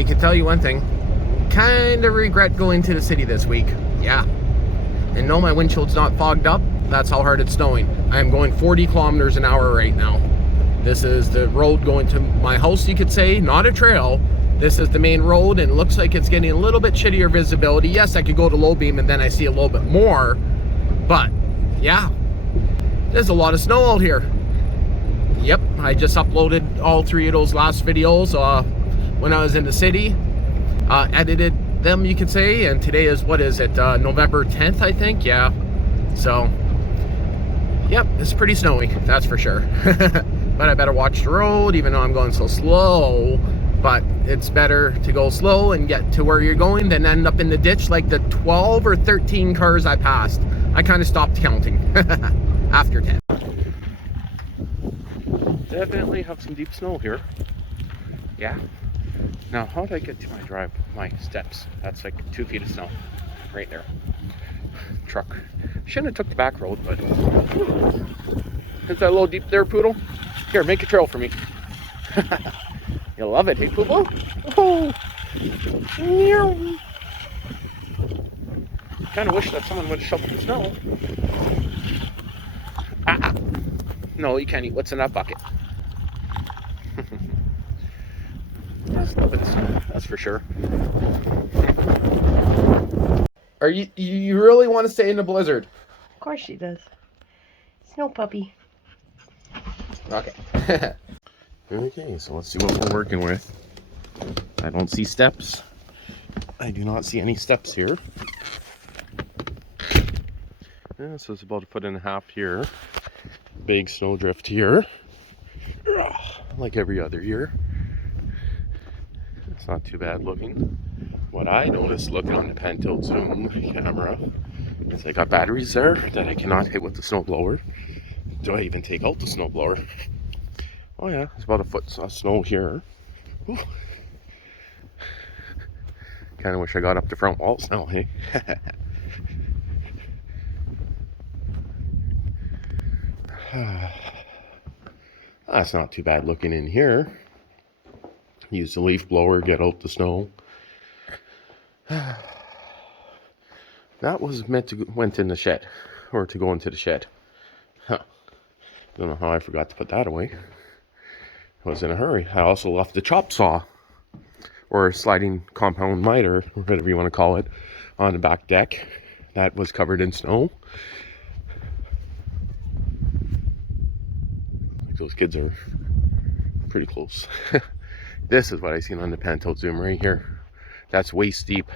I can tell you one thing. Kind of regret going to the city this week. Yeah. And no, my windshield's not fogged up. That's how hard it's snowing. I'm going 40 kilometers an hour right now. This is the road going to my house, you could say, not a trail. This is the main road, and it looks like it's getting a little bit shittier visibility. Yes, I could go to low beam and then I see a little bit more, but yeah, there's a lot of snow out here. Yep, I just uploaded all 3 of those last videos when I was in the city. Edited them, you could say, and today is, what is it, November 10th, I think? Yeah, so yep, it's pretty snowy, that's for sure. But I better watch the road, even though I'm going so slow. But it's better to go slow and get to where you're going than end up in the ditch like the 12 or 13 cars I passed. I kind of stopped counting after 10. Definitely have some deep snow here. Yeah. Now, how did I get to my steps? That's like 2 feet of snow right there. Truck. Shouldn't have took the back road, but is that a little deep there, Poodle? Here, make a trail for me. You'll love it, hey, Poodle? Oh. Kind of wish that someone would have shoveled the snow. No, you can't eat what's in that bucket. That's a little bit of snow, that's for sure. Are you really want to stay in the blizzard? Of course she does. Snow puppy. Okay. Okay, so let's see what we're working with. I don't see steps. I do not see any steps here. Yeah, so it's about 1.5 feet here. Big snowdrift here. Like every other year. It's not too bad looking. What I noticed looking on the pan-tilt zoom camera is I got batteries there that I cannot hit with the snowblower. Do I even take out the snowblower? Oh yeah, it's about 1 foot of snow here. Kind of wish I got up the front walls now, hey? That's not too bad looking in here. Use the leaf blower, get out the snow. That was meant to went in the shed, or to go into the shed. Huh. Don't know how I forgot to put that away. I was in a hurry. I also left the chop saw, or sliding compound miter, or whatever you want to call it, on the back deck. That was covered in snow. Like those kids are pretty close. This is what I seen on the pan-tilt zoom right here. That's waist deep.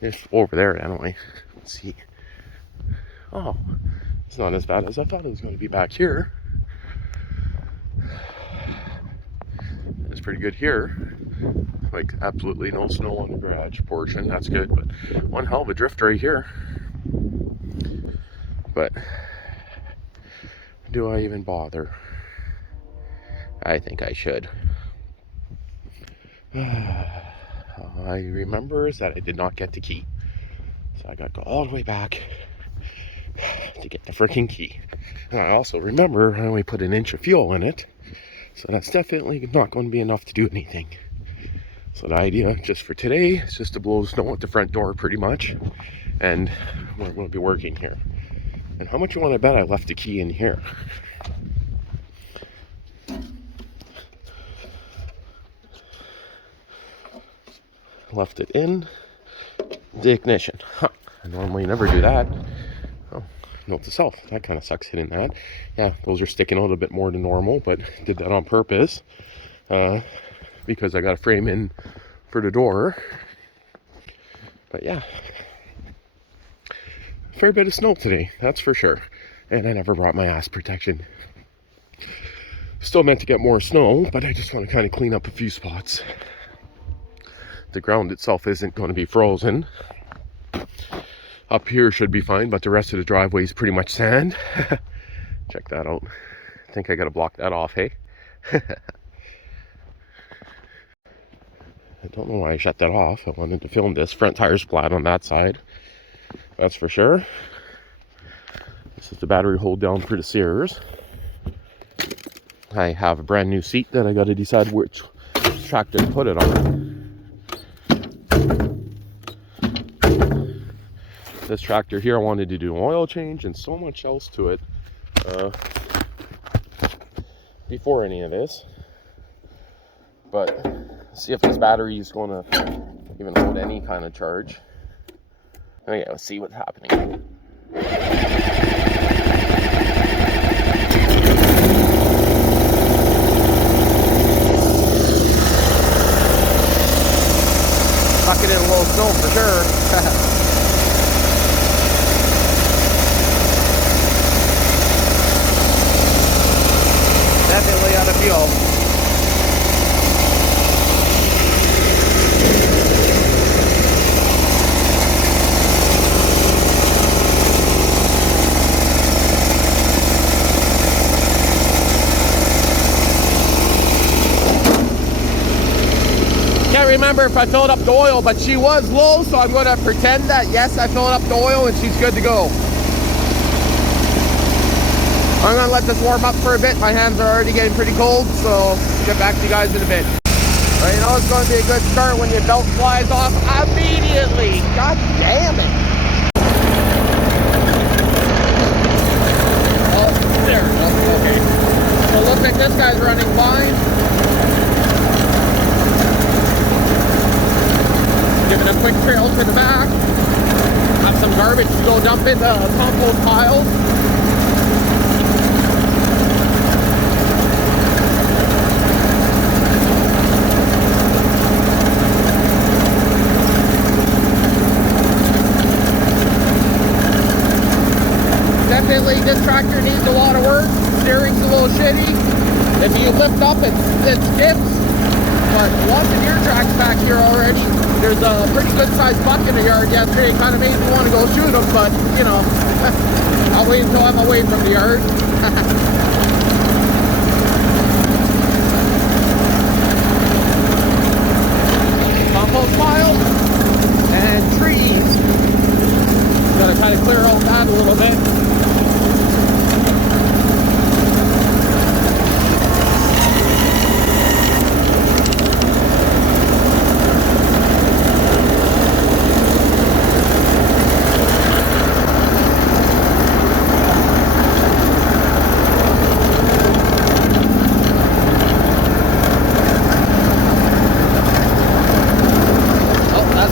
It's over there anyway. Let's see. Oh, it's not as bad as I thought it was going to be back here. It's pretty good here. Like absolutely no snow on the garage portion. That's good, but one hell of a drift right here. But do I even bother? I think I should. All I remember is that I did not get the key. So I got to go all the way back to get the freaking key. And I also remember I only put 1 inch of fuel in it. So that's definitely not going to be enough to do anything. So the idea just for today is just to blow the snow at the front door pretty much. And we're going to be working here. And how much you want to bet I left the key in here? Left it in the ignition. Huh. I normally never do that. Oh, note to self, that kind of sucks hitting that. Yeah, those are sticking out a bit more than normal, but did that on purpose because I got a frame in for the door. But yeah, fair bit of snow today, that's for sure. And I never brought my ass protection. Still meant to get more snow, but I just want to kind of clean up a few spots. The ground itself isn't going to be frozen. Up here should be fine, but the rest of the driveway is pretty much sand. Check that out. I think I gotta block that off, hey? I don't know why I shut that off. I wanted to film this. Front tire's flat on that side. That's for sure. This is the battery hold down for the Sears. I have a brand new seat that I got to decide which tractor to put it on. This tractor here, I wanted to do an oil change and so much else to it before any of this. But see if this battery is going to even hold any kind of charge. Okay, let's see what's happening. Stuck it in a little snow for sure. Definitely out of fuel. Can't remember if I filled up the oil, but she was low, so I'm going to pretend that yes, I filled up the oil and she's good to go. I'm going to let this warm up for a bit. My hands are already getting pretty cold, so get back to you guys in a bit. But you know it's going to be a good start when your belt flies off immediately. God damn it. Oh, there it goes. Okay. So it looks like this guy's running fine. Giving a quick trail to the back. Got some garbage to go dump in the compost piles. Definitely this tractor needs a lot of work. Steering's a little shitty. If you lift up, it skips. But lots of deer tracks back here already. There's a pretty good sized buck in the yard yesterday. It kind of made me want to go shoot him, but you know, I'll wait until I'm away from the yard. Compost piles and trees. Gotta try to clear out that a little bit.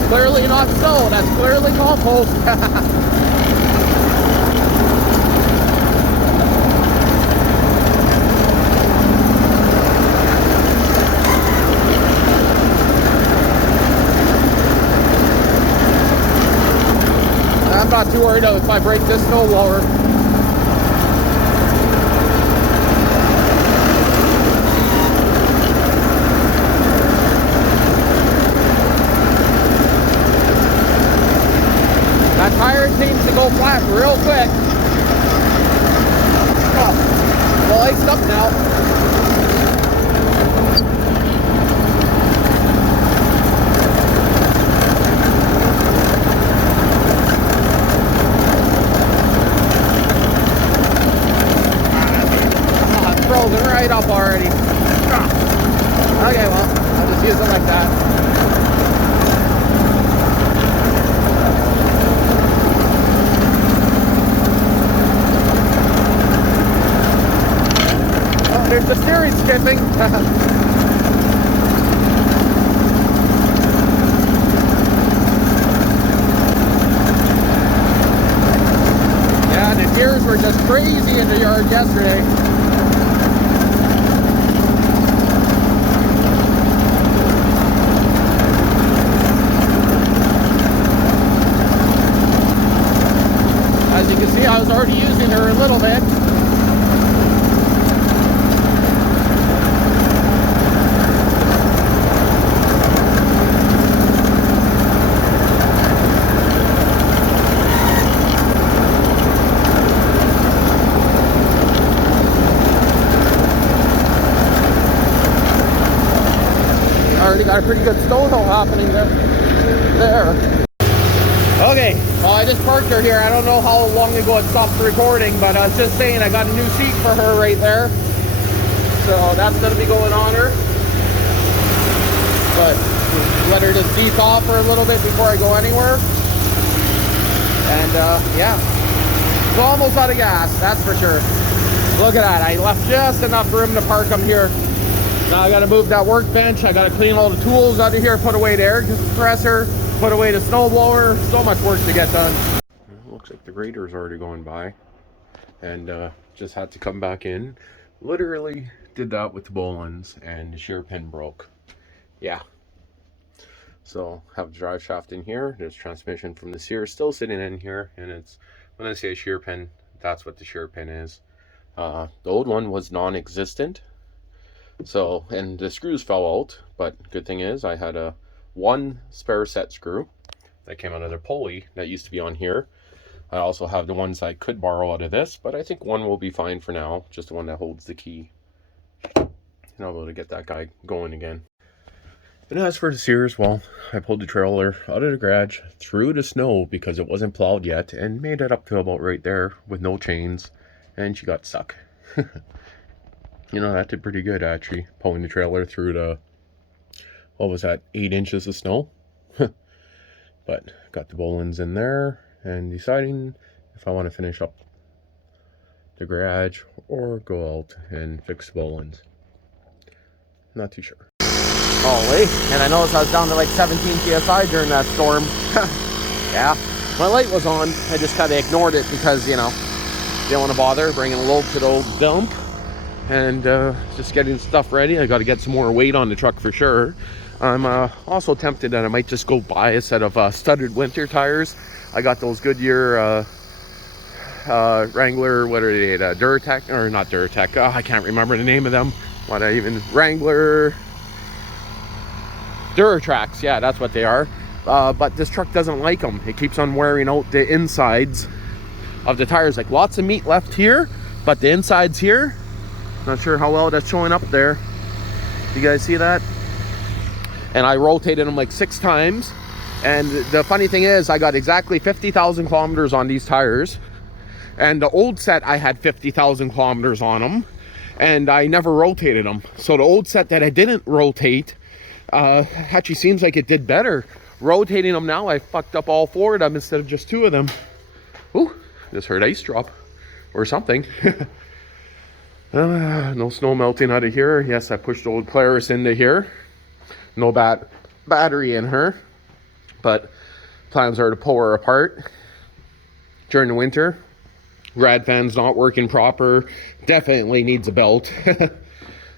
Clearly not snow, that's clearly compost. I'm not too worried if I break this snow blower. That tire seems to go flat real quick. Oh, well, iced up now. It's frozen right up already. Okay, well, I'll just use it like that. There's the steering skipping. Yeah, the deers were just crazy in the yard yesterday. As you can see, I was already using her a little bit. Got a pretty good snow hill happening there. Okay, well, I just parked her here. I don't know how long ago it stopped recording, but I was just saying I got a new seat for her right there. so that's going to be going on her. But let her just de-thaw for a little bit before I go anywhere. And yeah, it's almost out of gas, that's for sure. Look at that, I left just enough room to park them here. Now I gotta move that workbench, I gotta clean all the tools out of here, put away the air compressor, put away the snowblower. So much work to get done. Looks like the grader's already going by. And just had to come back in. Literally did that with the Bolens and the shear pin broke. Yeah. So have the drive shaft in here. There's transmission from the sear still sitting in here, and it's, when I say shear pin, that's what the shear pin is. The old one was non-existent. So, and the screws fell out, but good thing is I had one spare set screw that came out of the pulley that used to be on here. I also have the ones I could borrow out of this, but I think one will be fine for now, just the one that holds the key. And I'll be able to get that guy going again. And as for the sears, well, I pulled the trailer out of the garage, through the snow because it wasn't plowed yet, and made it up to about right there with no chains, and she got stuck. You know, that did pretty good actually, pulling the trailer through the, what was that, 8 inches of snow? But got the Bolens in there, and deciding if I want to finish up the garage or go out and fix the Bolens. Not too sure. Holy, and I noticed I was down to like 17 psi during that storm. Yeah, my light was on. I just kind of ignored it because, you know, didn't want to bother bringing a load to the old dump. And just getting stuff ready. I got to get some more weight on the truck for sure. I'm also tempted that I might just go buy a set of studded winter tires. I got those Goodyear Wrangler, what are they, Duratec, or not Duratec, I can't remember the name of them. Wrangler Duratracs, yeah, that's what they are. But this truck doesn't like them. It keeps on wearing out the insides of the tires. Like lots of meat left here, but the insides here, not sure how well that's showing up there. You guys see that? And I rotated them like 6 times. And the funny thing is, I got exactly 50,000 kilometers on these tires. And the old set, I had 50,000 kilometers on them. And I never rotated them. So the old set that I didn't rotate, actually seems like it did better. Rotating them now, I fucked up all 4 of them instead of just 2 of them. Ooh, just heard ice drop or something. No snow melting out of here. Yes, I pushed old Claris into here. No battery in her. But plans are to pull her apart during the winter. Rad fan's not working proper. Definitely needs a belt.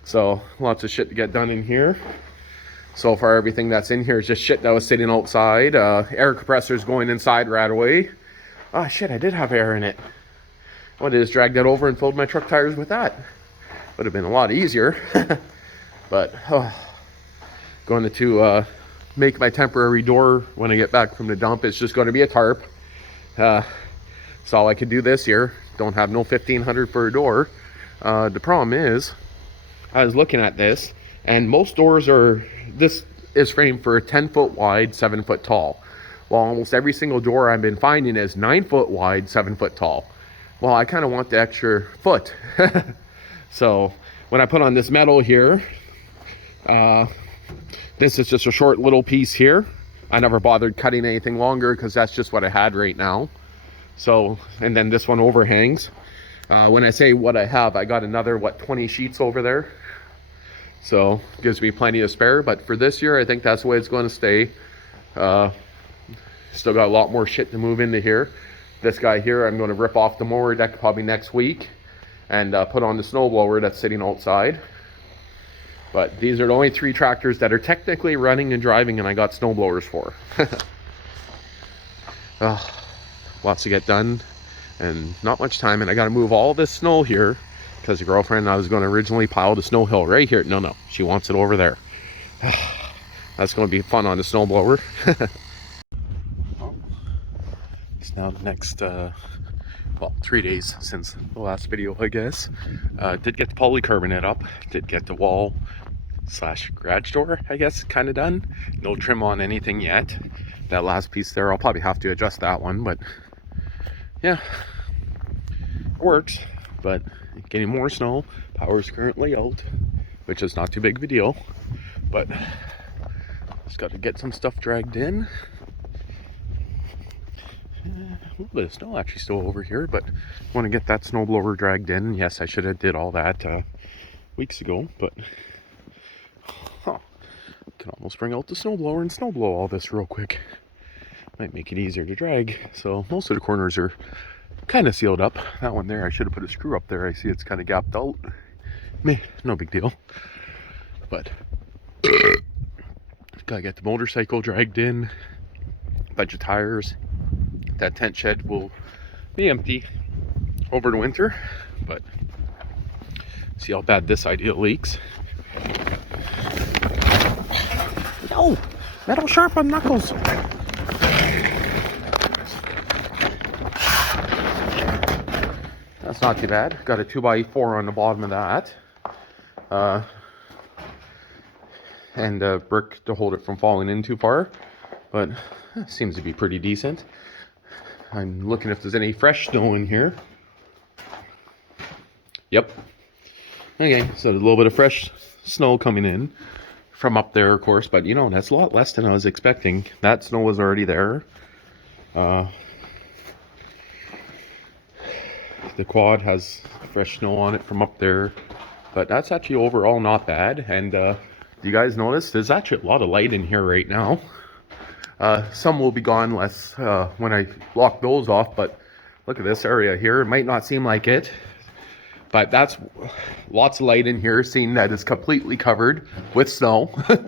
So lots of shit to get done in here. So far everything that's in here is just shit that was sitting outside. Air compressor's going inside right away. Oh shit, I did have air in it. I just dragged that over and filled my truck tires with that. Would have been a lot easier. But going to make my temporary door when I get back from the dump. It's just going to be a tarp. That's all I could do this year. Don't have no 1,500 for a door. The problem is, I was looking at this, and most doors are, this is framed for 10 foot wide, 7 foot tall. Well, almost every single door I've been finding is 9 foot wide, 7 foot tall. Well, I kind of want the extra foot. So when I put on this metal here, this is just a short little piece here. I never bothered cutting anything longer because that's just what I had right now. So, and then this one overhangs. When I say what I have, I got another, 20 sheets over there. So gives me plenty of spare, but for this year, I think that's the way it's going to stay. Still got a lot more shit to move into here. This guy here, I'm going to rip off the mower deck probably next week and put on the snowblower that's sitting outside. But these are the only 3 tractors that are technically running and driving, and I got snowblowers for. Lots to get done and not much time, and I got to move all this snow here because the girlfriend, I was going to originally pile the snow hill right here. No, she wants it over there. That's going to be fun on the snowblower. It's now the next, 3 days since the last video, I guess. Did get the polycarbonate up, did get the wall / garage door, I guess, kind of done. No trim on anything yet. That last piece there, I'll probably have to adjust that one, but yeah, it works. But getting more snow. Power's currently out, which is not too big of a deal, but just got to get some stuff dragged in. A little bit of snow actually still over here, but want to get that snowblower dragged in. Yes, I should have did all that weeks ago, but can almost bring out the snowblower and snowblow all this real quick. Might make it easier to drag. So most of the corners are kind of sealed up. That one there, I should have put a screw up there. I see it's kind of gapped out. No big deal. But gotta get the motorcycle dragged in. Bunch of tires. That tent shed will be empty over the winter, but see how bad this idea leaks. No! Metal sharp on knuckles! That's not too bad. Got a 2x4 on the bottom of that. And a brick to hold it from falling in too far. But it seems to be pretty decent. I'm looking if there's any fresh snow in here. Yep. Okay, so there's a little bit of fresh snow coming in from up there, of course, but you know, that's a lot less than I was expecting. That snow was already there. The quad has fresh snow on it from up there, but that's actually overall not bad. And do you guys notice there's actually a lot of light in here right now? Some will be gone less when I lock those off, but look at this area here. It might not seem like it, but that's lots of light in here, seeing that it's completely covered with snow. Of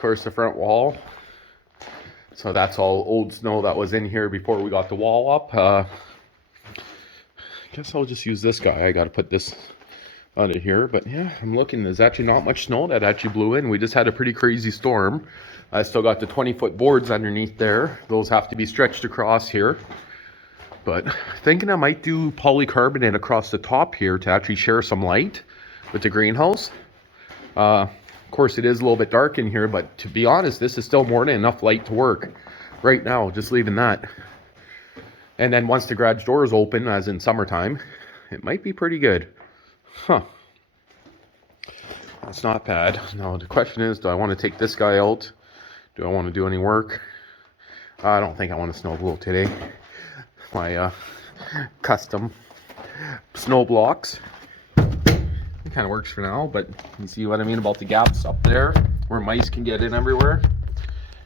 course, the front wall. So that's all old snow that was in here before we got the wall up. Guess I'll just use this guy. I got to put this out of here. But yeah, I'm looking. There's actually not much snow that actually blew in. We just had a pretty crazy storm. I still got the 20-foot boards underneath there. Those have to be stretched across here. But thinking I might do polycarbonate across the top here to actually share some light with the greenhouse. Of course, it is a little bit dark in here, but to be honest, this is still more than enough light to work right now, just leaving that. And then once the garage door is open, as in summertime, it might be pretty good. Huh. That's not bad. Now, the question is, do I want to take this guy out? Do I want to do any work? I don't think I want to snow blow today. My custom snow blocks. It kind of works for now, but you see what I mean about the gaps up there where mice can get in everywhere?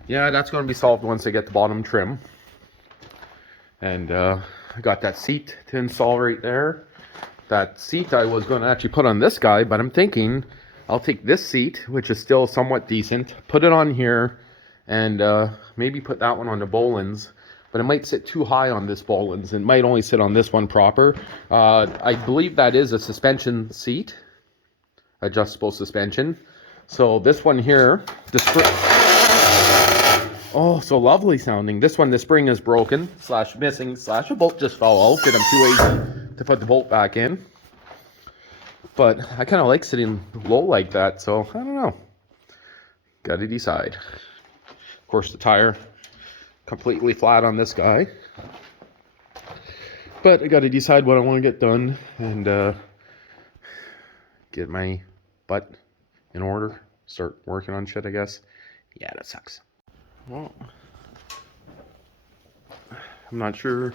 Yeah, that's going to be solved once I get the bottom trim. And I got that seat to install right there. That seat I was going to actually put on this guy, but I'm thinking I'll take this seat, which is still somewhat decent, put it on here, and maybe put that one on the Bolens. But it might sit too high on this Bolens. It might only sit on this one proper. I believe that is a suspension seat, adjustable suspension. So this one here, oh, so lovely sounding. This one, the spring is broken, slash missing, slash a bolt just fell out. And I'm too lazy to put the bolt back in. But I kind of like sitting low like that, so I don't know. Got to decide. Of course, the tire completely flat on this guy. But I got to decide what I want to get done and get my butt in order. Start working on shit, I guess. Yeah, that sucks. Well, I'm not sure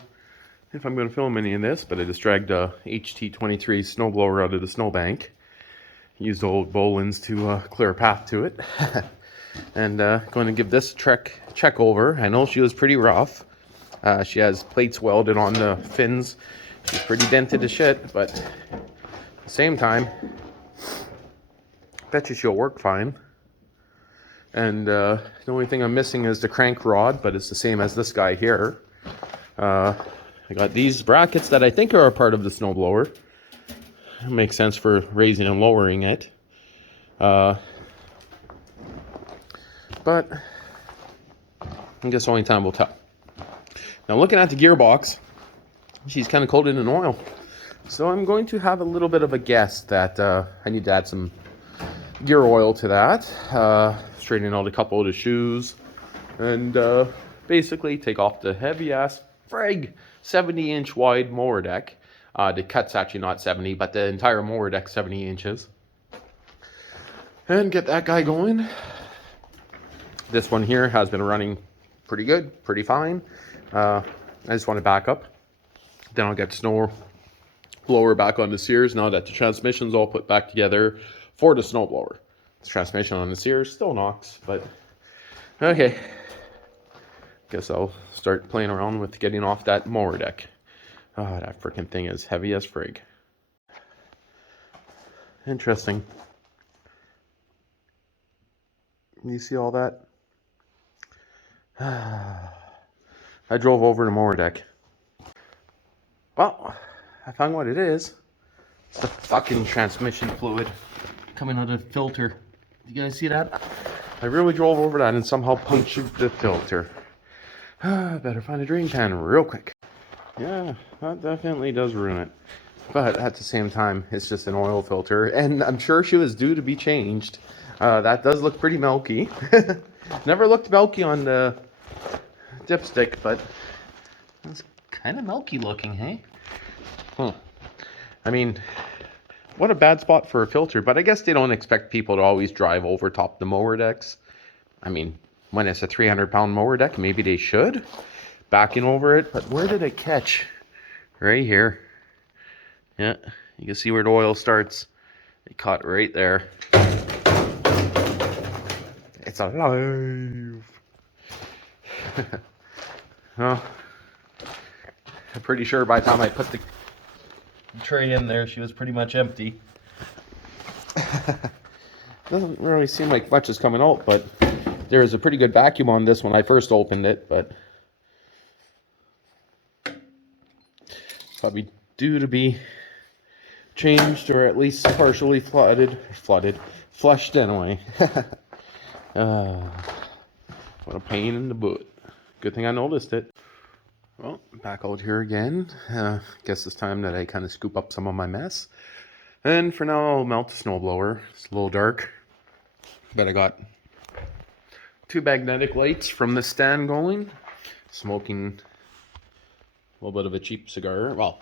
if I'm going to film any of this, but I just dragged a HT23 snowblower out of the snowbank. Used old Bolens to clear a path to it. And going to give this check over. I know she was pretty rough. She has plates welded on the fins. She's pretty dented to shit, but at the same time, bet you she'll work fine. And the only thing I'm missing is the crank rod, but it's the same as this guy here. I got these brackets that I think are a part of the snowblower. It makes sense for raising and lowering it. But I guess only time will tell. Now looking at the gearbox, she's kind of coated in oil. So I'm going to have a little bit of a guess that I need to add some gear oil to that. Straighten out a couple of the shoes. And basically take off the heavy ass frag 70-inch wide mower deck. The cut's actually not 70, but the entire mower deck's 70 inches. And get that guy going. This one here has been running pretty good, pretty fine. I just want to back up. Then I'll get the snow blower back on the Sears now that the transmission's all put back together for the snow blower. The transmission on the Sears still knocks, but okay. Guess I'll start playing around with getting off that mower deck. Oh, that freaking thing is heavy as frig. Interesting. You see all that? I drove over the mower deck. Well, I found what it is. It's the fucking transmission fluid coming out of the filter. You guys see that? I really drove over that and somehow punctured the filter. Better find a drain pan real quick. Yeah, that definitely does ruin it. But at the same time, it's just an oil filter. And I'm sure she was due to be changed. That does look pretty milky. Never looked milky on the dipstick, but it's kind of milky looking, hey? I mean, what a bad spot for a filter, but I guess they don't expect people to always drive over top the mower decks. I mean, when it's a 300-pound mower deck, maybe they should. Backing over it, but where did it catch? Right here. Yeah, you can see where the oil starts. It caught right there. It's alive. Well, I'm pretty sure by the time I put the tray in there, she was pretty much empty. Doesn't really seem like much is coming out, but there's a pretty good vacuum on this when I first opened it, but probably due to be changed or at least partially flushed anyway. What a pain in the butt. Good thing I noticed it. Well, back out here again. Guess it's time that I kind of scoop up some of my mess. And for now, I'll mount the snowblower. It's a little dark, but I got 2 magnetic lights from the stand going. Smoking a little bit of a cheap cigar, well,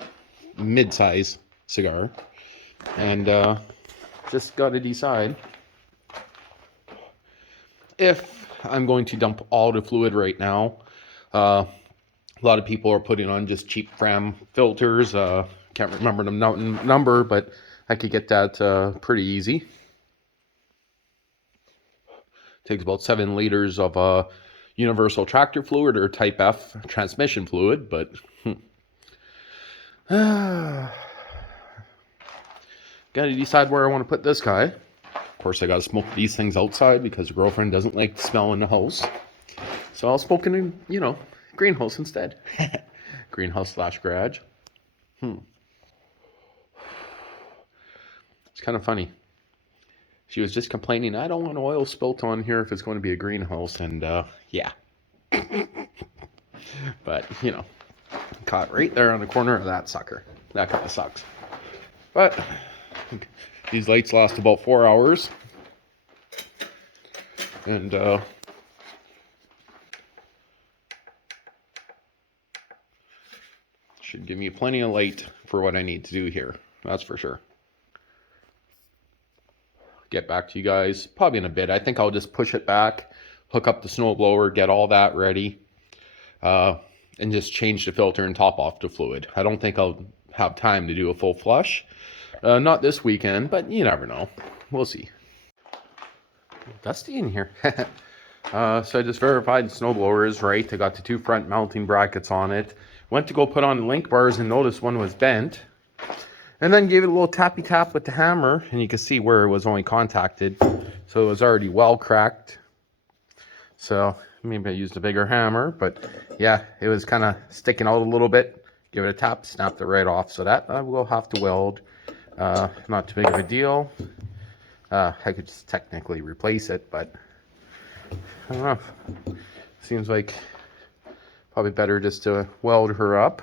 mid-size cigar. And just got to decide if I'm going to dump all the fluid right now. A lot of people are putting on just cheap Fram filters. Can't remember the number, but I could get that pretty easy. Takes about 7 liters of universal tractor fluid or type F transmission fluid, but gotta decide where I want to put this guy. Of course, I gotta smoke these things outside because the girlfriend doesn't like the smell in the house. So I'll smoke it in, greenhouse instead. Greenhouse / garage. It's kind of funny. She was just complaining, I don't want oil spilt on here if it's going to be a greenhouse, and yeah. But, caught right there on the corner of that sucker. That kind of sucks. But these lights last about 4 hours. And should give me plenty of light for what I need to do here. That's for sure. Get back to you guys probably in a bit. I think I'll just push it back, hook up the snowblower, get all that ready, and just change the filter and top off the fluid. I don't think I'll have time to do a full flush. Not this weekend, but you never know. We'll see. Dusty in here. So I just verified the snowblower is right. I got the 2 front mounting brackets on it. Went to go put on the link bars and noticed one was bent. And then gave it a little tappy tap with the hammer, and you can see where it was only contacted. So it was already well cracked. So maybe I used a bigger hammer, but yeah, it was kind of sticking out a little bit. Give it a tap, snapped it right off. So that I will have to weld. Not too big of a deal. I could just technically replace it, but I don't know. Seems like probably better just to weld her up.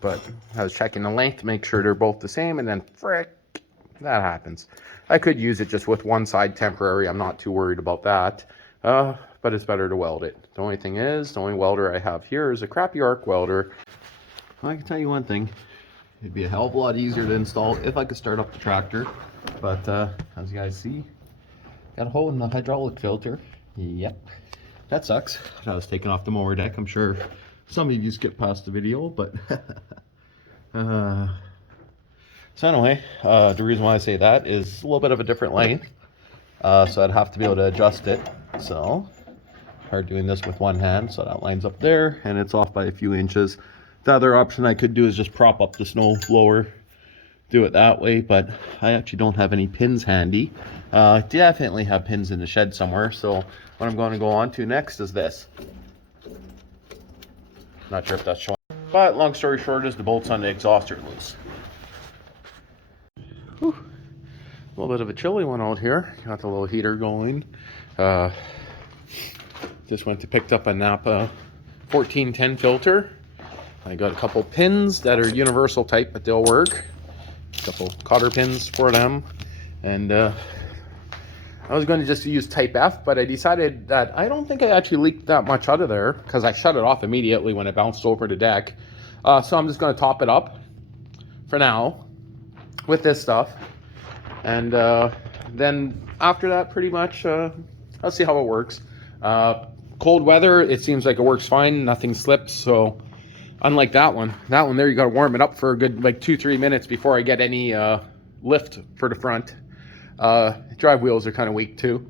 But I was checking the length to make sure they're both the same, and then frick, that happens. I could use it just with one side temporary. I'm not too worried about that. But it's better to weld it. The only thing is, the only welder I have here is a crappy arc welder. Well, I can tell you one thing. It'd be a hell of a lot easier to install if I could start up the tractor. But as you guys see, got a hole in the hydraulic filter. Yep, that sucks. I was taking off the mower deck. I'm sure some of you skipped past the video, but so anyway, the reason why I say that is a little bit of a different length, so I'd have to be able to adjust it. So hard doing this with one hand, so that lines up there and it's off by a few inches. The other option I could do is just prop up the snow blower, do it that way, but I actually don't have any pins handy. I definitely have pins in the shed somewhere, so what I'm going to go on to next is this. Not sure if that's showing, but long story short is the bolts on the exhaust are loose. Whew. A little bit of a chilly one out here. Got the little heater going. Just went to picked up a Napa 1410 filter. I got a couple pins that are universal type, but they'll work. A couple cotter pins for them. And I was going to just use type F, but I decided that I don't think I actually leaked that much out of there because I shut it off immediately when it bounced over the deck. So I'm just going to top it up for now with this stuff. And then after that, pretty much, I'll see how it works. Cold weather, it seems like it works fine. Nothing slips, so unlike that one there, you got to warm it up for a good like 2-3 minutes before I get any lift for the front. Drive wheels are kind of weak too,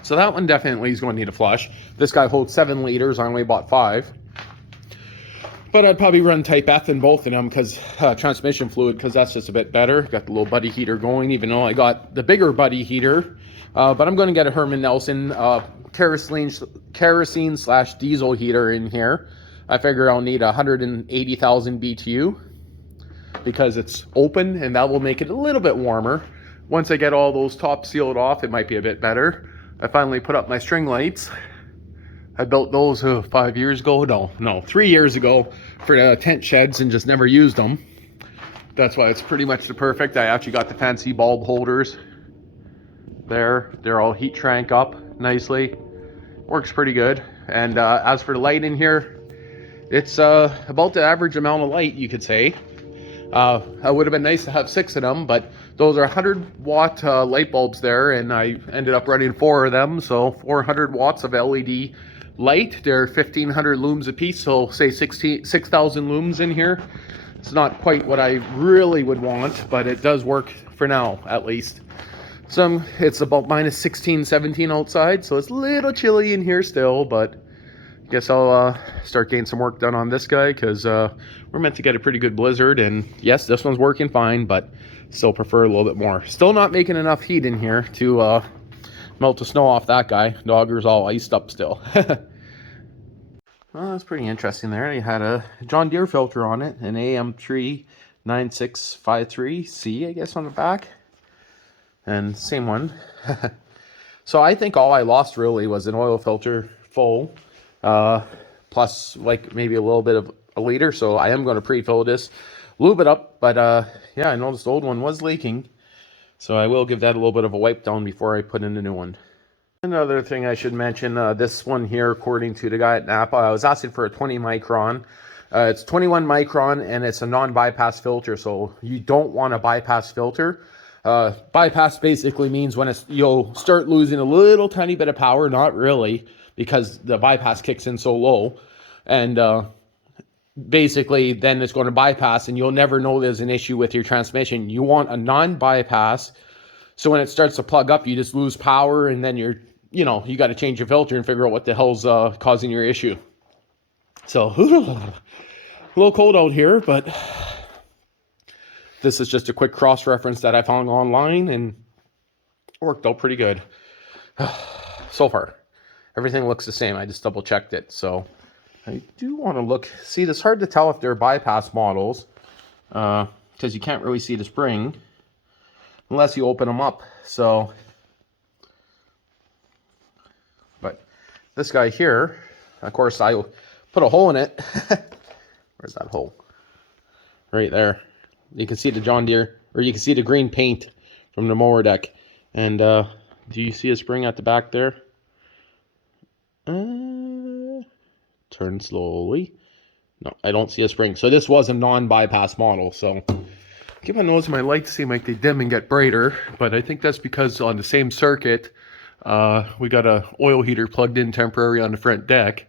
so that one definitely is going to need a flush. This guy holds 7 liters. I only bought 5, but I'd probably run type F in both of them because transmission fluid, because that's just a bit better. Got the little buddy heater going, even though I got the bigger buddy heater. But I'm going to get a Herman Nelson kerosene / diesel heater in here. I figure I'll need 180,000 BTU because it's open, and that will make it a little bit warmer. Once I get all those tops sealed off, it might be a bit better. I finally put up my string lights. I built those 5 years ago. No, 3 years ago for the tent sheds and just never used them. That's why it's pretty much the perfect. I actually got the fancy bulb holders there. They're all heat shrank up nicely. Works pretty good. And as for the light in here, it's about the average amount of light, you could say. It would have been nice to have 6 of them, but those are 100-watt light bulbs there, and I ended up running 4 of them, so 400 watts of LED light. They're 1,500 looms a piece, so say 6,000 looms in here. It's not quite what I really would want, but it does work for now, at least. So it's about minus 16, 17 outside, so it's a little chilly in here still, but I guess I'll start getting some work done on this guy because we're meant to get a pretty good blizzard. And yes, this one's working fine, but still prefer a little bit more. Still not making enough heat in here to melt the snow off that guy. Dogger's all iced up still. Well, that's pretty interesting there. You had a John Deere filter on it, an AM39653C, I guess, on the back. And same one. So I think all I lost really was an oil filter full, plus like maybe a little bit of a liter. So I am going to pre-fill this, lube it up. But yeah, I noticed the old one was leaking. So I will give that a little bit of a wipe down before I put in the new one. Another thing I should mention, this one here, according to the guy at Napa, I was asking for a 20 micron. It's 21 micron and it's a non-bypass filter. So you don't want a bypass filter. Bypass basically means when you'll start losing a little tiny bit of power, not really, because the bypass kicks in so low. And basically then it's going to bypass and you'll never know there's an issue with your transmission. You want a non-bypass, so when it starts to plug up, you just lose power, and then you got to change your filter and figure out what the hell's causing your issue. So a little cold out here, but this is just a quick cross-reference that I found online and worked out pretty good. So far, everything looks the same. I just double-checked it. So I do want to look. See, it's hard to tell if they're bypass models because you can't really see the spring unless you open them up. So, but this guy here, of course, I put a hole in it. Where's that hole? Right there. You can see the John Deere, or you can see the green paint from the mower deck. And do you see a spring at the back there? Turn slowly. No, I don't see a spring. So this was a non-bypass model. So keep on noticing my lights seem like they dim and get brighter, but I think that's because on the same circuit, we got a oil heater plugged in temporary on the front deck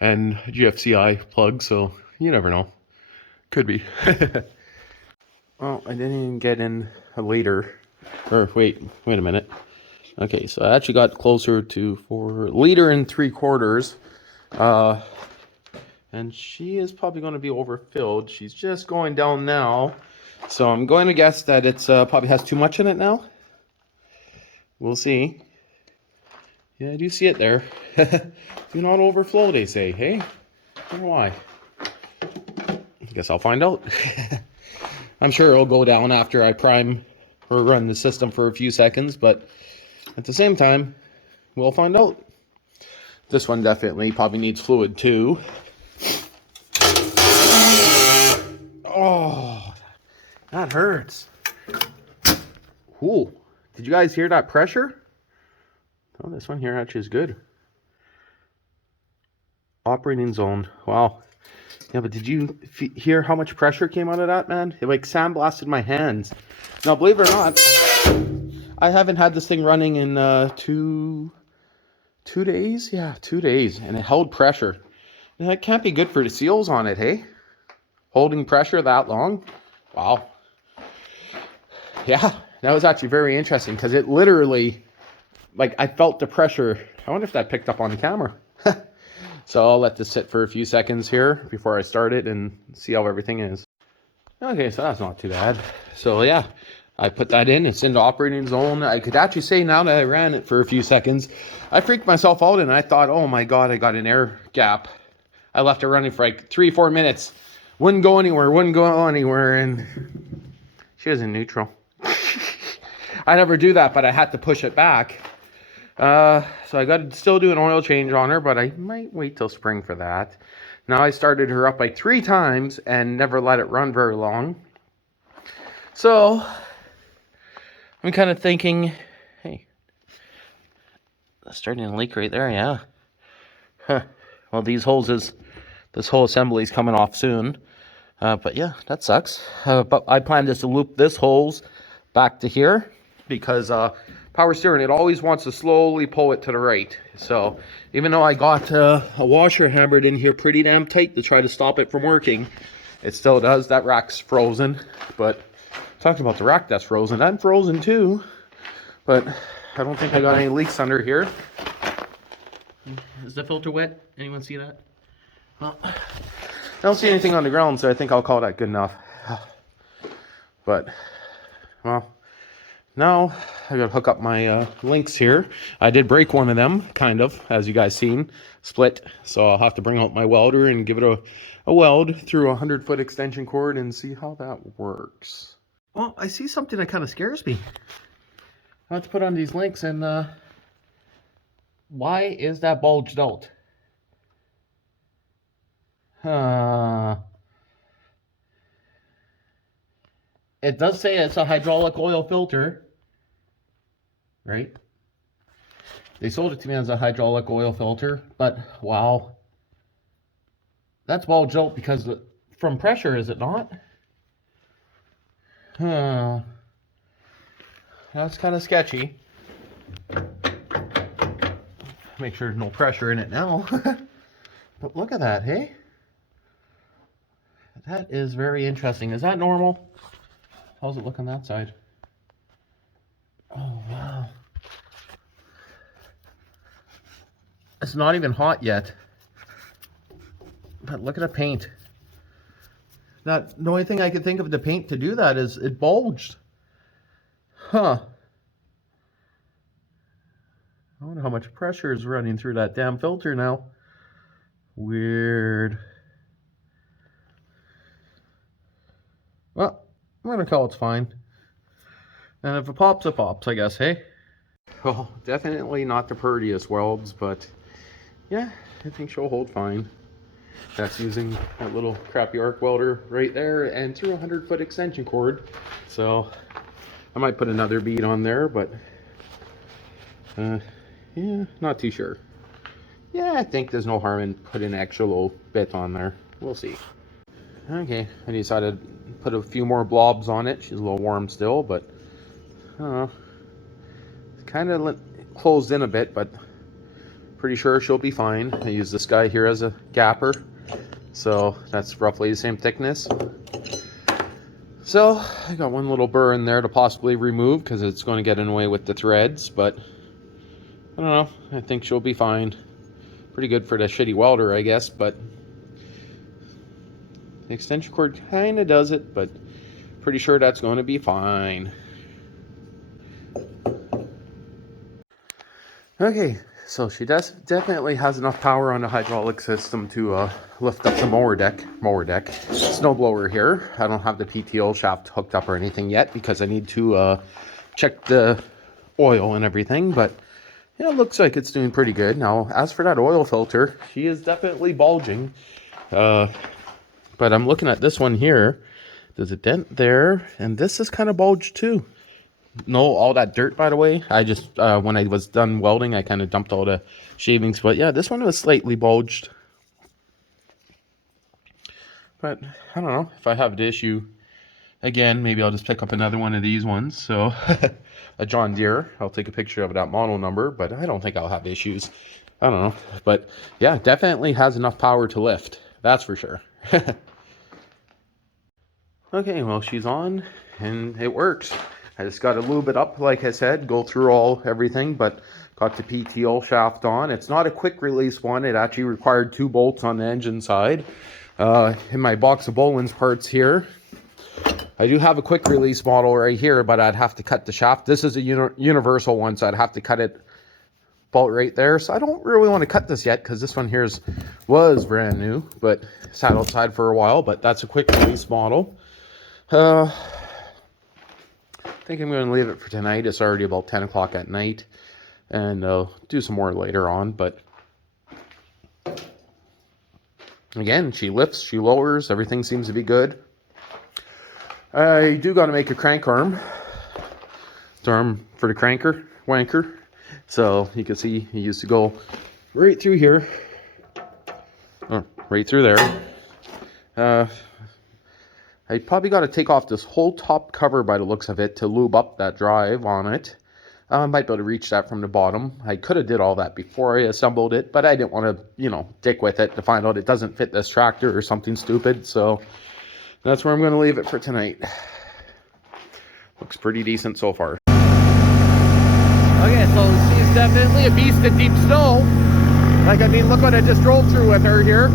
and GFCI plug, so you never know. Could be. Well, I didn't even get in a liter. Or wait a minute. Okay, so I actually got closer to 4 liter and 3/4. And she is probably going to be overfilled. She's just going down now. So I'm going to guess that it's probably has too much in it now. We'll see. Yeah, I do see it there. Do not overflow, they say. Hey, I don't know why. I guess I'll find out. I'm sure it'll go down after I prime or run the system for a few seconds, but at the same time, we'll find out. This one definitely probably needs fluid too. Oh, that hurts. Ooh, did you guys hear that pressure? Oh, this one here actually is good. Operating zone. Wow. Yeah, but did you hear how much pressure came out of that, man? It like sandblasted my hands. Now, believe it or not, I haven't had this thing running in 2 days. Yeah, 2 days, and it held pressure. And that can't be good for the seals on it, hey? Holding pressure that long? Wow. Yeah, that was actually very interesting because it literally, like, I felt the pressure. I wonder if that picked up on the camera. So I'll let this sit for a few seconds here before I start it and see how everything is. Okay, so that's not too bad. So yeah, I put that in. It's in the operating zone. I could actually say now that I ran it for a few seconds, I freaked myself out and I thought, oh my God, I got an air gap. I left it running for like 3-4 minutes. Wouldn't go anywhere, and she was in neutral. I never do that, but I had to push it back. So I got to still do an oil change on her, but I might wait till spring for that. Now I started her up like 3 times and never let it run very long. So I'm kind of thinking, hey, that's starting to leak right there, yeah. Huh. Well, this whole assembly is coming off soon. But yeah, that sucks. But I plan just to loop this hose back to here because power steering, it always wants to slowly pull it to the right. So even though I got a washer hammered in here pretty damn tight to try to stop it from working, it still does. That rack's frozen. But talking about the rack that's frozen, I'm frozen too. But I don't think I got any leaks under here. Is the filter wet? Anyone see that? Well, I don't see anything on the ground, so I think I'll call that good enough. But, well, now I gotta hook up my links here. I did break one of them, kind of, as you guys seen, split. So I'll have to bring out my welder and give it a weld through a 100-foot extension cord and see how that works. Well, I see something that kind of scares me. I have to put on these links and why is that bulged out? It does say it's a hydraulic oil filter, right? They sold it to me as a hydraulic oil filter, but wow. That's bulged out because from pressure, is it not? That's kind of sketchy. Make sure there's no pressure in it now. But look at that, hey? That is very interesting. Is that normal? How's it look on that side? Oh, wow. It's not even hot yet. But look at the paint. The only thing I could think of the paint to do that is it bulged. Huh. I wonder how much pressure is running through that damn filter now. Weird. Well, I'm gonna call it's fine. And if it pops, it pops, I guess, hey? Well, definitely not the prettiest welds, but yeah, I think she'll hold fine. That's using that little crappy arc welder right there and through a 100-foot extension cord. So I might put another bead on there, but yeah, not too sure. Yeah, I think there's no harm in putting an extra little bit on there. We'll see. Okay, I decided to put a few more blobs on it. She's a little warm still, but I don't know. It's kind of closed in a bit, but pretty sure she'll be fine. I use this guy here as a gapper, so that's roughly the same thickness. So I got one little burr in there to possibly remove because it's going to get in the way with the threads, but I don't know. I think she'll be fine. Pretty good for the shitty welder, I guess, but the extension cord kind of does it, but pretty sure that's going to be fine. Okay, so she definitely has enough power on the hydraulic system to lift up the mower deck. Snowblower here. I don't have the PTO shaft hooked up or anything yet because I need to check the oil and everything, but yeah, it looks like it's doing pretty good. Now, as for that oil filter, she is definitely bulging. But I'm looking at this one here. There's a dent there, and this is kind of bulged too. No, all that dirt, by the way. I just, when I was done welding, I kind of dumped all the shavings. But yeah, this one was slightly bulged. But I don't know if I have the issue again. Maybe I'll just pick up another one of these ones. So a John Deere. I'll take a picture of that model number, but I don't think I'll have issues. I don't know. But yeah, definitely has enough power to lift. That's for sure. Okay, well, she's on and it works. I just got to lube it up, like I said, go through everything, but got the PTO shaft on. It's not a quick release one. It actually required 2 bolts on the engine side. In my box of Bolens parts here, I do have a quick release model right here, but I'd have to cut the shaft. This is a universal one, so I'd have to cut it bolt right there. So I don't really want to cut this yet because this one here was brand new, but sat outside for a while, but that's a quick release model. I think I'm going to leave it for tonight. It's already about 10 o'clock at night, and I'll do some more later on. But again, she lifts, she lowers, everything seems to be good. I do got to make a crank arm. It's arm for the wanker. So you can see he used to go right through here, or right through there. I probably got to take off this whole top cover by the looks of it to lube up that drive on it. I might be able to reach that from the bottom. I could have did all that before I assembled it, but I didn't want to, dick with it to find out it doesn't fit this tractor or something stupid. So that's where I'm going to leave it for tonight. Looks pretty decent so far. Okay, so she's definitely a beast in deep snow. Like, look what I just drove through with her here.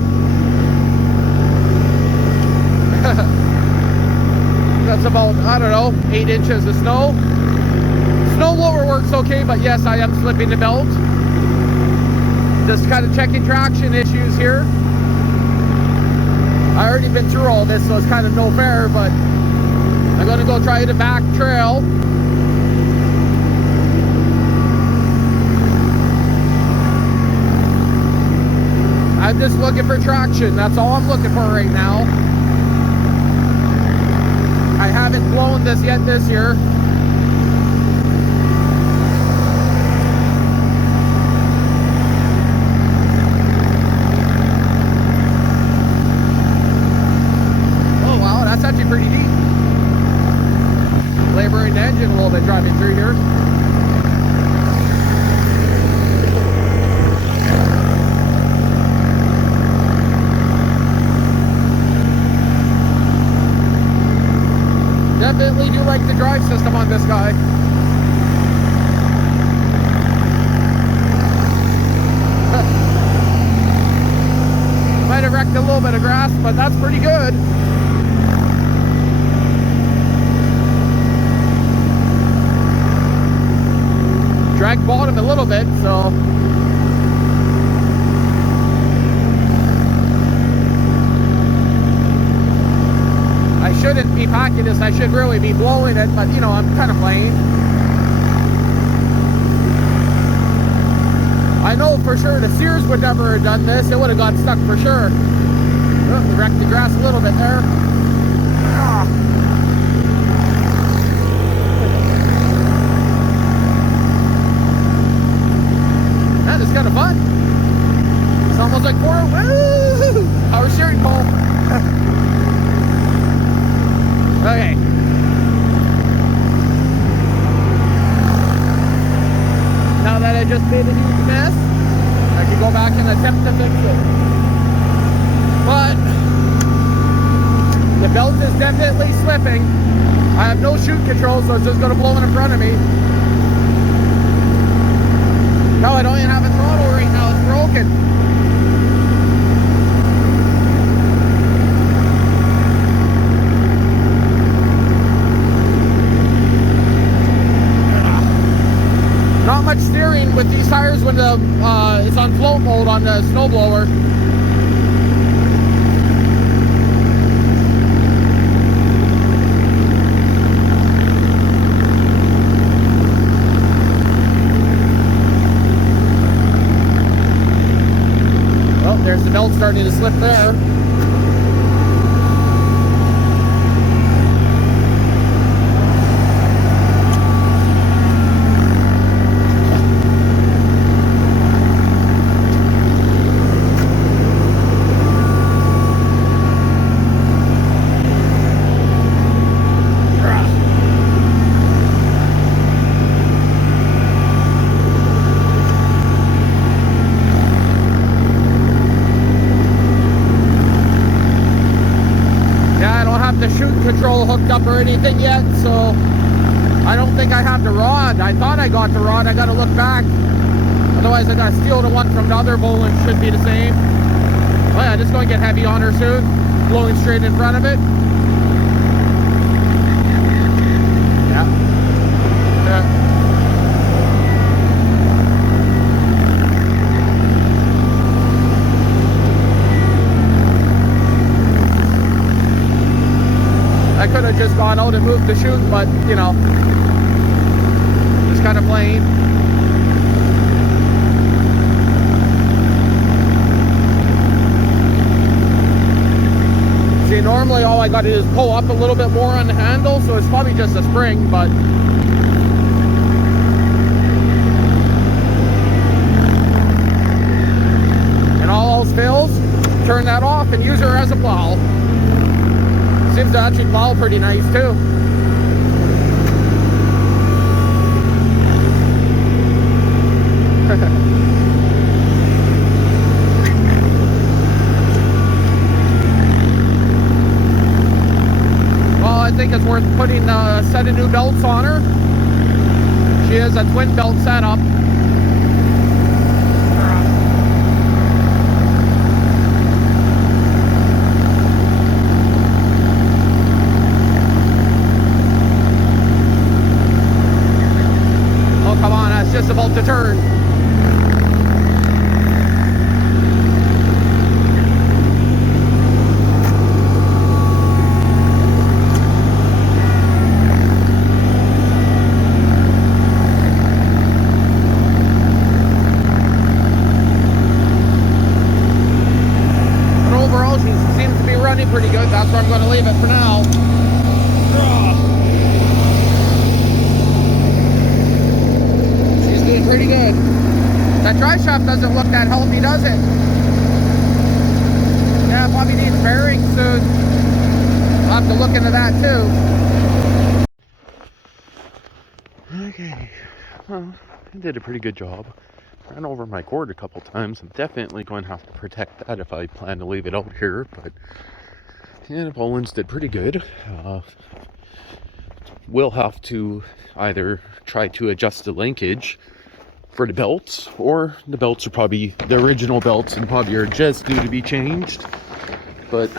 That's about, 8 inches of snow. Snow blower works okay, but yes, I am slipping the belt. Just kind of checking traction issues here. I already been through all this, so it's kind of no fair, but I'm going to go try the back trail. I'm just looking for traction. That's all I'm looking for right now. I haven't blown this yet this year. Oh wow, that's actually pretty deep. Laboring the engine a little bit driving through here. Definitely do like the drive system on this guy. Might have wrecked a little bit of grass, but that's pretty good. Drag bottom a little bit, so I shouldn't be packing this. I should really be blowing it, but I'm kind of playing. I know for sure the Sears would never have done this. It would have got stuck for sure. Oh, wrecked the grass a little bit there. That is kind of fun. It's almost like power steering pole. I just made a huge mess. I could go back and attempt to fix it. But the belt is definitely slipping. I have no chute control, so it's just going to blow in front of me. No, I don't even have a throttle right now. It's broken. Not much steering with these tires when the it's on float mode on the snowblower. Well, there's the belt starting to slip there. The chute control hooked up or anything yet, so I don't think I have the rod. I thought I got the rod. I gotta look back, otherwise I gotta steal the one from the other Bolens. Should be the same. Oh yeah, this is going to get heavy on her soon, blowing straight in front of it. I could have just gone out and moved the chute, but you know, just kind of plain. See, normally all I got to do is pull up a little bit more on the handle, so it's probably just a spring, but and all else fails, turn that off and use her as a plow. Seems to actually plow pretty nice too. Well, I think it's worth putting a set of new belts on her. She has a twin belt setup. Just about to turn. But overall, she seems to be running pretty good. That's where I'm going to leave it for now. Pretty good. That dry shaft doesn't look that healthy, does it? Yeah, probably needs bearings soon. I'll have to look into that too. Okay, well, I did a pretty good job. Ran over my cord a couple times. I'm definitely going to have to protect that if I plan to leave it out here, but yeah, the Bolens did pretty good. We'll have to either try to adjust the linkage for the belts, or the belts are probably the original belts and probably are just due to be changed. But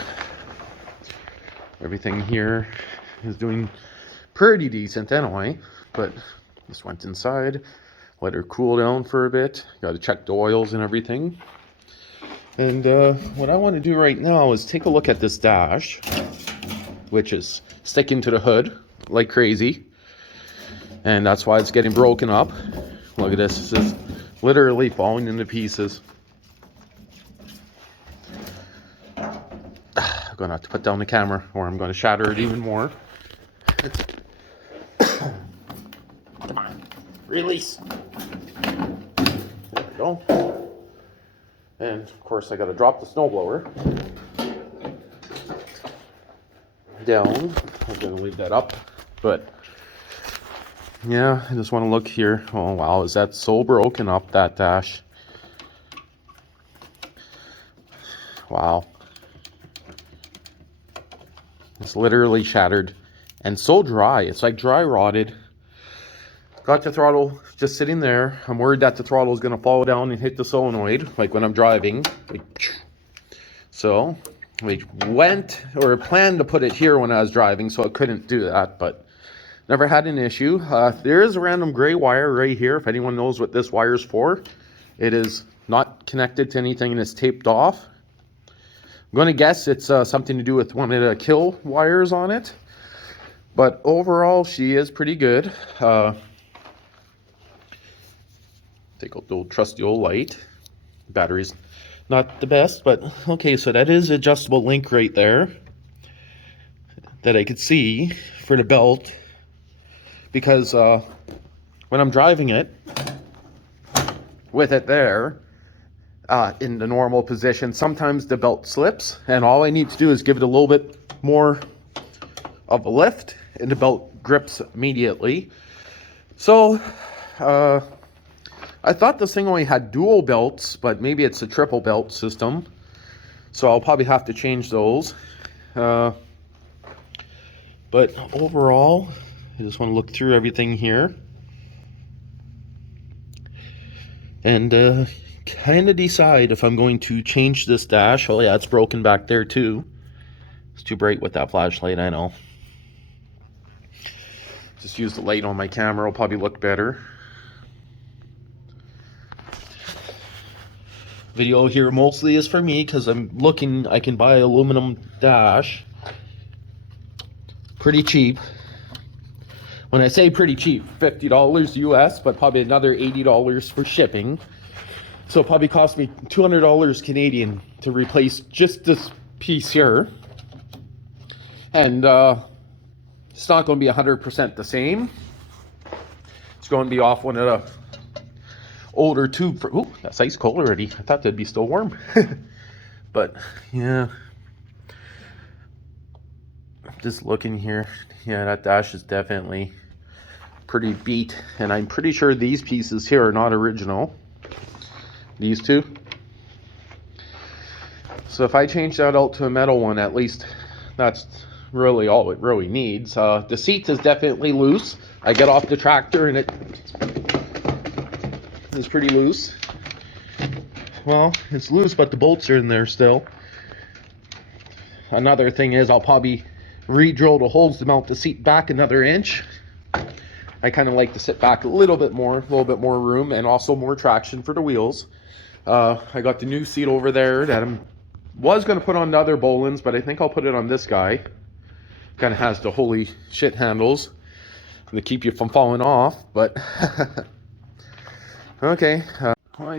everything here is doing pretty decent anyway. But just went inside, let her cool down for a bit, got to check the oils and everything. And what I want to do right now is take a look at this dash, which is sticking to the hood like crazy, and that's why it's getting broken up. Look at this, this is literally falling into pieces. I'm gonna have to put down the camera or I'm gonna shatter it even more. Come on, release. There we go. And of course I gotta drop the snowblower down. I'm gonna leave that up, but Yeah, I just want to look here. Oh wow, is that so broken up, that dash? Wow. It's literally shattered and so dry. It's like dry rotted. Got the throttle just sitting there. I'm worried that the throttle is going to fall down and hit the solenoid, like when I'm driving. So we went or planned to put it here when I was driving, so I couldn't do that, but never had an issue. There is a random gray wire right here. If anyone knows what this wire is for, it is not connected to anything and it's taped off. I'm going to guess it's something to do with one of the kill wires on it. But overall, she is pretty good. Take out the old trusty old light. Battery's not the best, but okay, so that is adjustable link right there that I could see for the belt, because when I'm driving it with it there in the normal position, sometimes the belt slips, and all I need to do is give it a little bit more of a lift and the belt grips immediately. So I thought this thing only had dual belts, but maybe it's a triple belt system. So I'll probably have to change those. But overall, I just want to look through everything here. And kind of decide if I'm going to change this dash. Oh yeah, it's broken back there too. It's too bright with that flashlight, I know. Just use the light on my camera, will probably look better. Video here mostly is for me because I'm looking, I can buy aluminum dash pretty cheap. When I say pretty cheap, $50 US, but probably another $80 for shipping. So it probably cost me $200 Canadian to replace just this piece here. And it's not going to be 100% the same. It's going to be off one of the older tube. Ooh, that's ice cold already. I thought that'd be still warm. But yeah, just looking here, yeah, that dash is definitely pretty beat, and I'm pretty sure these pieces here are not original, these two. So if I change that out to a metal one, at least that's really all it really needs. The seat is definitely loose. I get off the tractor and it is pretty loose. Well, it's loose, but the bolts are in there still. Another thing is I'll probably re-drill the holes to mount the seat back another inch. I kind of like to sit back a little bit more room, and also more traction for the wheels. I got the new seat over there that I was going to put on the other Bolens, but I think I'll put it on this guy. Kind of has the holy shit handles to keep you from falling off, but okay. Well, I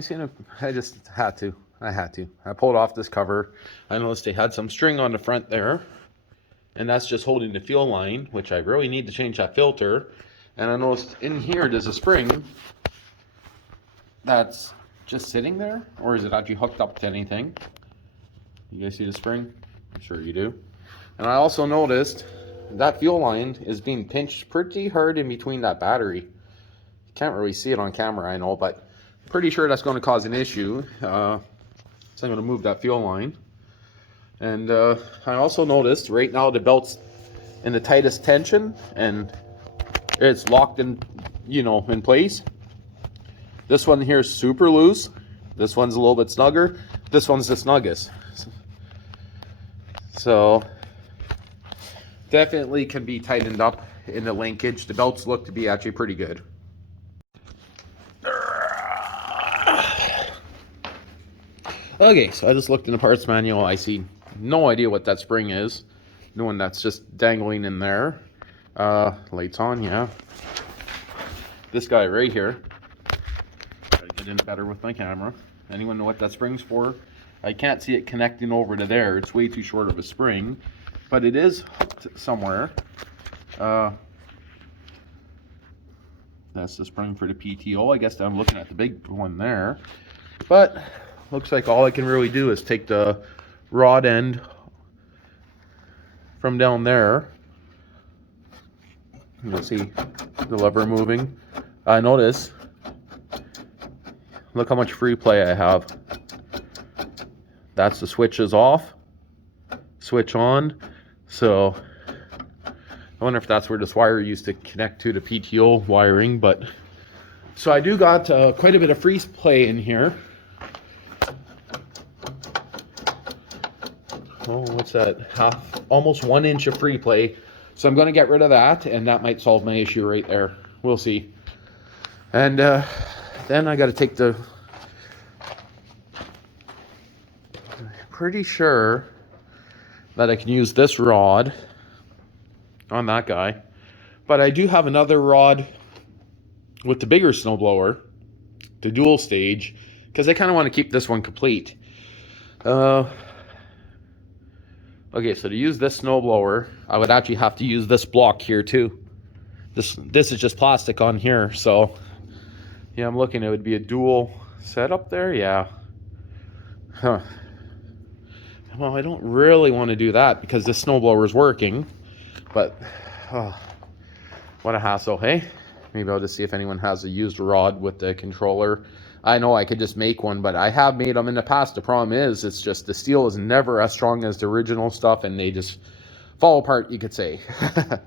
just had to. I pulled off this cover. I noticed they had some string on the front there, and that's just holding the fuel line, which I really need to change that filter. And I noticed in here there's a spring that's just sitting there, or is it actually hooked up to anything? You guys see the spring? I'm sure you do. And I also noticed that fuel line is being pinched pretty hard in between that battery. You can't really see it on camera, I know, but I'm pretty sure that's going to cause an issue. So I'm going to move that fuel line. And I also noticed right now the belt's in the tightest tension, and it's locked in, in place. This one here is super loose. This one's a little bit snugger. This one's the snuggest. So definitely can be tightened up in the linkage. The belts look to be actually pretty good. Okay, so I just looked in the parts manual. I see no idea what that spring is. Knowing that's just dangling in there. Lights on, yeah. This guy right here. Try to get in better with my camera. Anyone know what that spring's for? I can't see it connecting over to there. It's way too short of a spring, but it is hooked somewhere. That's the spring for the PTO. I guess I'm looking at the big one there, but looks like all I can really do is take the rod end from down there You'll see the lever moving. Notice, look how much free play I have. That's the switch is off, switch on. So I wonder if that's where this wire used to connect to the PTO wiring. But so I do got quite a bit of free play in here. Oh, what's that? Almost 1 inch of free play. So I'm going to get rid of that, and that might solve my issue right there. We'll see. And then I got to take the... I'm pretty sure that I can use this rod on that guy. But I do have another rod with the bigger snowblower, the dual stage, because I kind of want to keep this one complete. Okay, so to use this snowblower, I would actually have to use this block here too. This is just plastic on here, so yeah, I'm looking, it would be a dual setup there, yeah. Huh. Well, I don't really want to do that because this snowblower is working, but what a hassle, hey? Maybe I'll just see if anyone has a used rod with the controller. I know I could just make one, but I have made them in the past. The problem is, it's just the steel is never as strong as the original stuff, and they just fall apart, you could say. The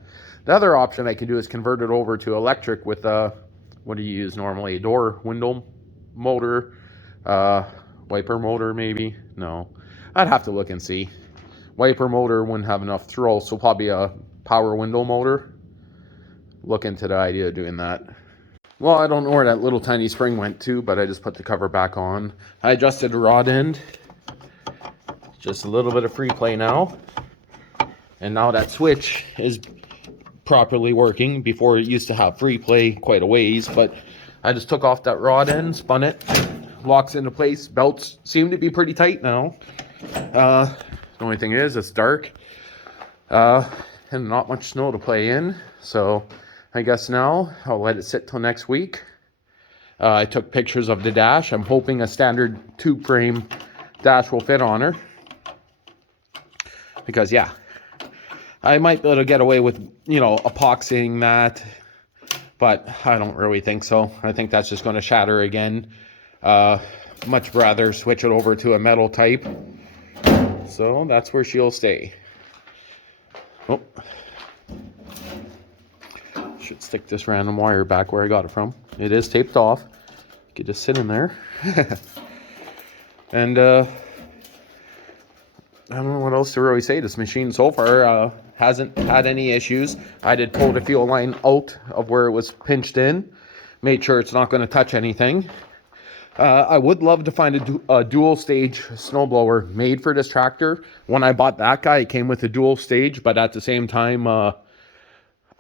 other option I could do is convert it over to electric with what do you use normally? A door, window motor, wiper motor maybe? No, I'd have to look and see. Wiper motor wouldn't have enough throw, so probably a power window motor. Look into the idea of doing that. Well, I don't know where that little tiny spring went to, but I just put the cover back on. I adjusted the rod end. Just a little bit of free play now. And now that switch is properly working. Before it used to have free play quite a ways, but I just took off that rod end, spun it, locks into place. Belts seem to be pretty tight now. The only thing is, it's dark. And not much snow to play in, so I guess now I'll let it sit till next week. I took pictures of the dash. I'm hoping a standard tube frame dash will fit on her. Because yeah, I might be able to get away with, you know, epoxying that, but I don't really think so. I think that's just going to shatter again. Much rather switch it over to a metal type. So that's where she'll stay. Oh. Should stick this random wire back where I got it from. It is taped off. You could just sit in there. And I don't know what else to really say. This machine so far hasn't had any issues. I did pull the fuel line out of where it was pinched in. Made sure it's not going to touch anything. I would love to find a dual stage snowblower made for this tractor. When I bought that guy, it came with a dual stage, but at the same time,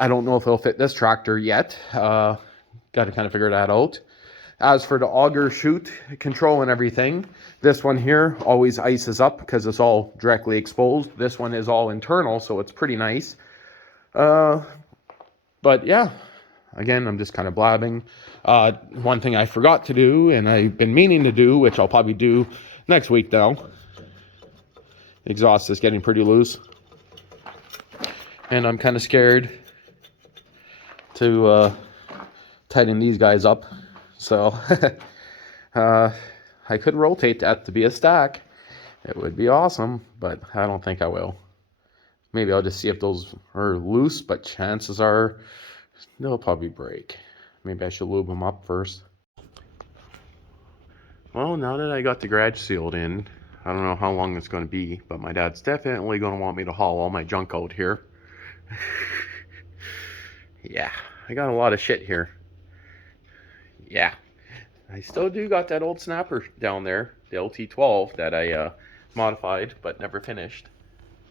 I don't know if it'll fit this tractor yet. Got to kind of figure that out. As for the auger chute control and everything, this one here always ices up because it's all directly exposed. This one is all internal, so it's pretty nice. But yeah, again, I'm just kind of blabbing. One thing I forgot to do, and I've been meaning to do, which I'll probably do next week though. Exhaust is getting pretty loose. And I'm kind of scared to tighten these guys up. So I could rotate that to be a stack. It would be awesome, but I don't think I will. Maybe I'll just see if those are loose, but chances are they'll probably break. Maybe I should lube them up first. Well, now that I got the garage sealed in, I don't know how long it's going to be, but my dad's definitely going to want me to haul all my junk out here. Yeah, I got a lot of shit here. Yeah, I still do got that old snapper down there, the LT12 that I modified but never finished.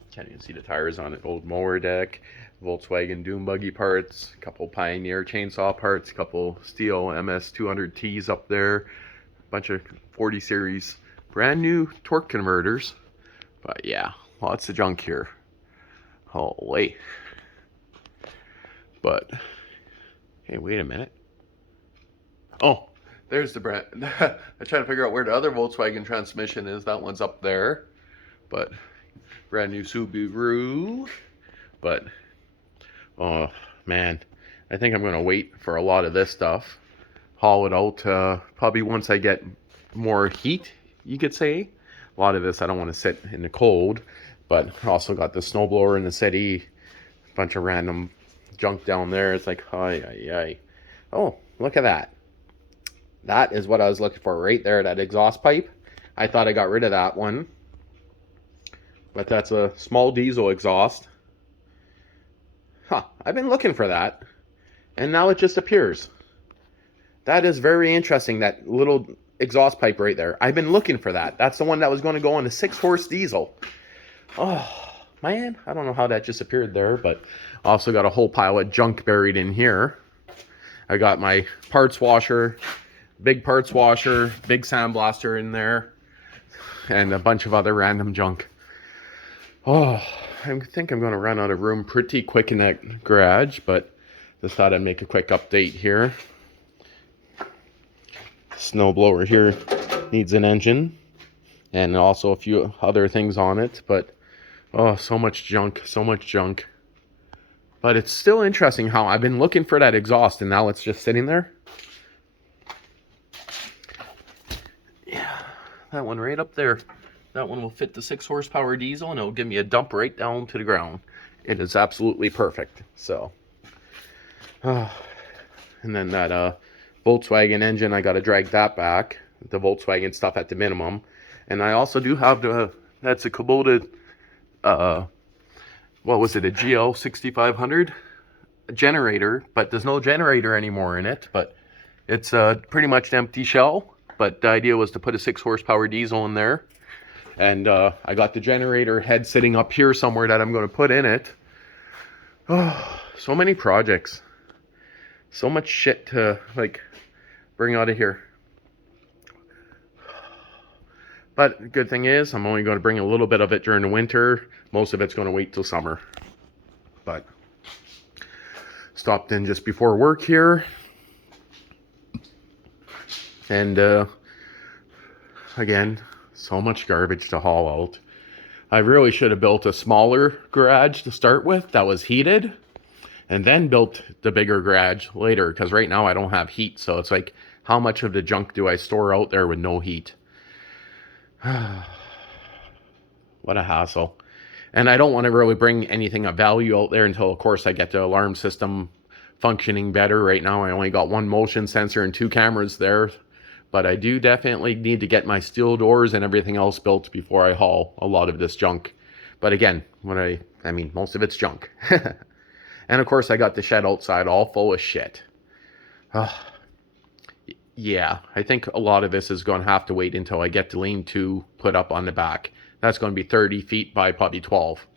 Can't even see the tires on it. Old mower deck, Volkswagen Doom buggy parts, a couple Pioneer chainsaw parts, a couple steel MS 200Ts up there, a bunch of 40 series brand new torque converters. But yeah, lots of junk here. Holy. But hey, wait a minute. Oh, there's the brand. I'm trying to figure out where the other Volkswagen transmission is. That one's up there. But brand new Subaru. But oh man, I think I'm going to wait for a lot of this stuff. Haul it out probably once I get more heat, you could say. A lot of this I don't want to sit in the cold, but I also got the snowblower in the city. A bunch of random junk down there. It's like, ay. Oh, look at that. That is what I was looking for right there, that exhaust pipe. I thought I got rid of that one. But that's a small diesel exhaust. Huh, I've been looking for that. And now it just appears. That is very interesting, that little exhaust pipe right there. I've been looking for that. That's the one that was going to go on a 6-horse diesel. Oh, man, I don't know how that just appeared there, but I also got a whole pile of junk buried in here. I got my parts washer, big parts washer, big sandblaster in there, and a bunch of other random junk. Oh, I think I'm going to run out of room pretty quick in that garage, but just thought I'd make a quick update here. Snowblower here needs an engine and also a few other things on it, but oh, so much junk. But it's still interesting how I've been looking for that exhaust and now it's just sitting there. Yeah, that one right up there. That one will fit the 6-horsepower diesel and it'll give me a dump right down to the ground. It is absolutely perfect. So, and then that Volkswagen engine, I got to drag that back. The Volkswagen stuff at the minimum. And I also do have that's a Kubota, what was it, a GL 6500 generator, but there's no generator anymore in it, but it's pretty much an empty shell. But the idea was to put a 6-horsepower diesel in there. And I got the generator head sitting up here somewhere that I'm going to put in it. Oh, so many projects. So much shit to, like, bring out of here. But the good thing is, I'm only going to bring a little bit of it during the winter. Most of it's going to wait till summer. But stopped in just before work here. And again, so much garbage to haul out. I really should have built a smaller garage to start with that was heated. And then built the bigger garage later. Because right now I don't have heat. So it's like, how much of the junk do I store out there with no heat? What a hassle. And I don't want to really bring anything of value out there until, of course, I get the alarm system functioning better. Right now I only got one motion sensor and 2 cameras there. But I do definitely need to get my steel doors and everything else built before I haul a lot of this junk. But again, I mean, most of it's junk. And of course I got the shed outside all full of shit. Yeah, I think a lot of this is going to have to wait until I get the lean-to put up on the back. That's going to be 30 feet by probably 12.